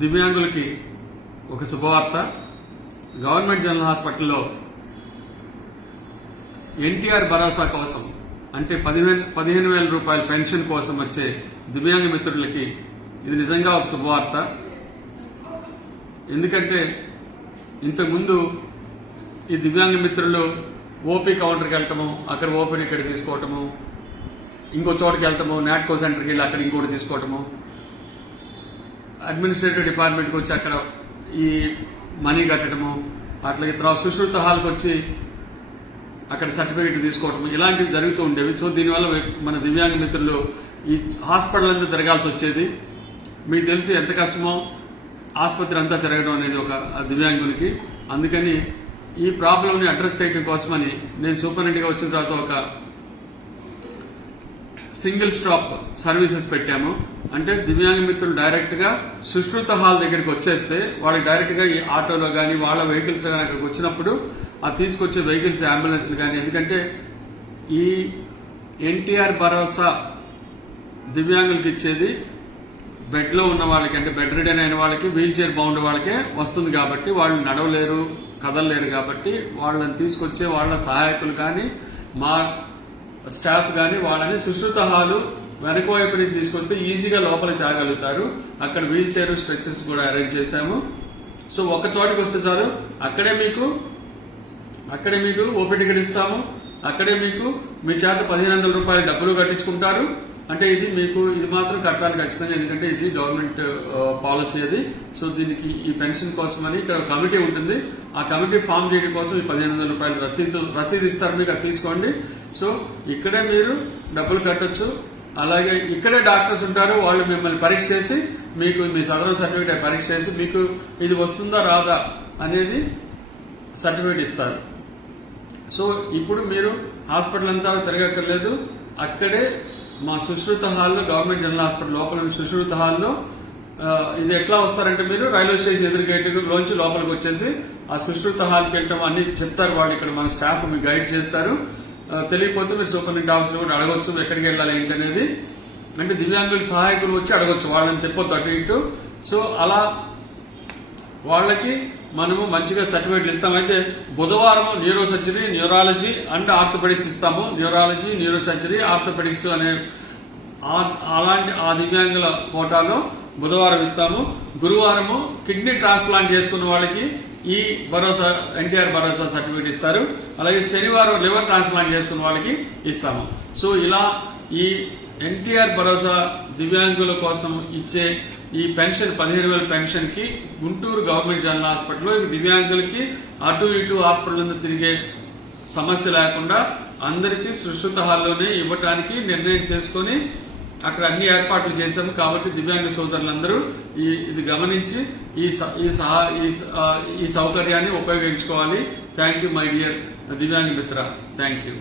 దివ్యాంగులకి ఒక శుభవార్త. Government general హాస్పిటల్లో ఎన్టీఆర్ భరోసా కోసం అంటే 15,000 రూపాయల పెన్షన్ కోసం వచ్చే దివ్యాంగ మిత్రులకి ఇది నిజంగా ఒక శుభవార్త. ఎందుకంటే ఇంతకుముందు ఈ దివ్యాంగ మిత్రులు ఓపీ కౌంటర్కి వెళ్ళటము, అక్కడ ఓపీని ఇక్కడ తీసుకోవటము, ఇంకో చోటుకి వెళ్ళటము, నాట్కో సెంటర్కి వెళ్ళి అక్కడ ఇంకోటి తీసుకోవటము, అడ్మినిస్ట్రేటివ్ డిపార్ట్మెంట్కి వచ్చి అక్కడ ఈ మనీ కట్టడము, అట్లాగే తర్వాత సుశ్రుత హాల్కి వచ్చి అక్కడ సర్టిఫికేట్ తీసుకోవటం, ఇలాంటివి జరుగుతూ ఉండేవి. సో దీనివల్ల మన దివ్యాంగ మిత్రులు ఈ హాస్పిటల్ అంతా తిరగాల్సి వచ్చేది. మీకు తెలిసి ఎంత కష్టమో ఆసుపత్రి అంతా తిరగడం అనేది ఒక దివ్యాంగులకి. అందుకని ఈ ప్రాబ్లంని అడ్రస్ చేయడం కోసమని నేను సూపరింటెండెంట్గా వచ్చిన తర్వాత ఒక సింగిల్ స్టాప్ సర్వీసెస్ పెట్టాము. అంటే దివ్యాంగ మిత్రులు డైరెక్ట్గా సుశ్రుత హాల్ దగ్గరికి వచ్చేస్తే వాళ్ళకి డైరెక్ట్గా ఈ ఆటోలో కానీ వాళ్ళ వెహికల్స్ కానీ అక్కడికి వచ్చినప్పుడు ఆ తీసుకొచ్చే వెహికల్స్ అంబులెన్స్లు కానీ, ఎందుకంటే ఈ ఎన్టీఆర్ భరోసా దివ్యాంగులకి ఇచ్చేది బెడ్లో ఉన్న వాళ్ళకి, అంటే బెడ్ రిడెన్ అయిన వాళ్ళకి, వీల్ చైర్ బౌండ్ వాళ్ళకే వస్తుంది కాబట్టి వాళ్ళు నడవలేరు, కదలలేరు. కాబట్టి వాళ్ళని తీసుకొచ్చే వాళ్ళ సహాయకులు కానీ మా స్టాఫ్ కానీ వాళ్ళని సుశ్రుత హాలు వెనక వైపు నుంచి తీసుకొస్తే ఈజీగా లోపలికి తేగలుగుతారు. అక్కడ వీల్ చైర్, స్ట్రెచర్స్ కూడా అరేంజ్ చేశాము. సో ఒక చోటికి వస్తే చాలు, అక్కడే మీకు ఓపీ టికెట్ ఇస్తాము, అక్కడే మీకు మీ చేత 1500 రూపాయలు డబ్బులు కట్టించుకుంటారు. అంటే ఇది మాత్రం కట్టాలి ఖచ్చితంగా, ఎందుకంటే ఇది గవర్నమెంట్ పాలసీ అది. సో దీనికి ఈ పెన్షన్ కోసమని ఇక్కడ కమిటీ ఉంటుంది. ఆ కమిటీ ఫామ్ చేయడం కోసం ఈ 1500 రూపాయలు రసీదు ఇస్తారు మీకు, అది తీసుకోండి. సో ఇక్కడే మీరు డబ్బులు కట్టొచ్చు. అలాగే ఇక్కడే డాక్టర్స్ ఉంటారు, వాళ్ళు మిమ్మల్ని పరీక్ష చేసి మీకు మీ సదరం సర్టిఫికేట్ పరీక్ష చేసి మీకు ఇది వస్తుందా రాదా అనేది సర్టిఫికేట్ ఇస్తారు. సో ఇప్పుడు మీరు హాస్పిటల్ అంతా తిరగక్కర్లేదు. అక్కడే మా సుశ్రుత హాల్లో, గవర్నమెంట్ జనరల్ హాస్పిటల్ లోపల సుశ్రుత హాల్లో ఇది ఎట్లా వస్తారంటే మీరు రైల్వే స్టేషన్ ఎదురు గేట్లోంచి లోపలికి వచ్చేసి ఆ సుశ్రుత హాల్కి వెళ్ళటం అన్ని చెప్తారు వాళ్ళు. ఇక్కడ మన స్టాఫ్ మీకు గైడ్ చేస్తారు. తెలియకపోతే మీరు సూపరింటెండెంట్ ఆఫీస్లో కూడా అడగొచ్చు ఎక్కడికి వెళ్ళాలి ఏంటి అనేది. అంటే దివ్యాంగుల సహాయకులు వచ్చి అడగొచ్చు, వాళ్ళని తెప్పొద్దు అటు ఇటు. సో అలా వాళ్ళకి మనము మంచిగా సర్టిఫికేట్లు ఇస్తాం. అయితే బుధవారం neuro surgery, neurology and orthopaedics ఇస్తాము. న్యూరాలజీ, న్యూరో సర్జరీ, ఆర్థోపెడిక్స్ అనే అలాంటి ఆ దివ్యాంగుల కోటాలో బుధవారం ఇస్తాము. గురువారము కిడ్నీ ట్రాన్స్ప్లాంట్ చేసుకున్న వాళ్ళకి ఈ భరోసా ఎన్టీఆర్ భరోసా సర్టిఫికేట్ ఇస్తారు. అలాగే శనివారం లివర్ ట్రాన్స్ప్లాంట్ చేసుకున్న వాళ్ళకి ఇస్తాము. సో ఇలా ఈ ఎన్టీఆర్ భరోసా దివ్యాంగుల కోసం ఇచ్చే ఈ పెన్షన్ 15,000 పెన్షన్ కి గుంటూరు గవర్నమెంట్ జనరల్ హాస్పిటల్లో దివ్యాంగులకి అటు ఇటు హాస్పిటల్ తిరిగే సమస్య లేకుండా అందరికీ సుశ్రుత హాల్లోనే ఇవ్వటానికి నిర్ణయం చేసుకుని అక్కడ అన్ని ఏర్పాట్లు చేశాము. కాబట్టి దివ్యాంగ సోదరులందరూ ఇది గమనించి ఈ సౌకర్యాన్ని ఉపయోగించుకోవాలి. థ్యాంక్ యూ మై డియర్ దివ్యాంగ మిత్ర. Thank you.